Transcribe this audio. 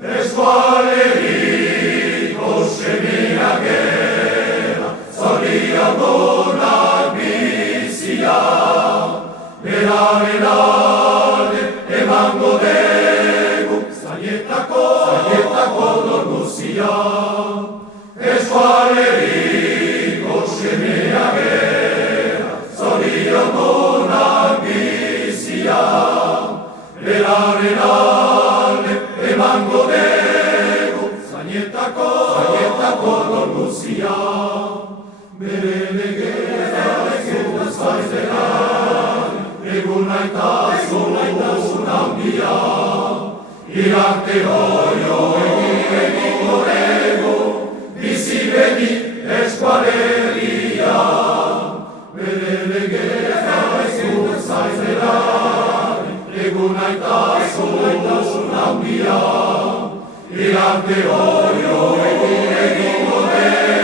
Eskualeriko semea gera, zorion onak bizia, beraren alde emango dugu, zaietako dorguzia. Eskualeriko semea gera, zorion onak bizia, beraren alde emango dugu, zaietako dorguzia. Bere legea ez baitera, egun naitasun handia, irarte hoio egingo dugu, bizi beti Eskualeria. Bere legea ez baitera, egun naitasun handia, irarte hoio egingo dugu,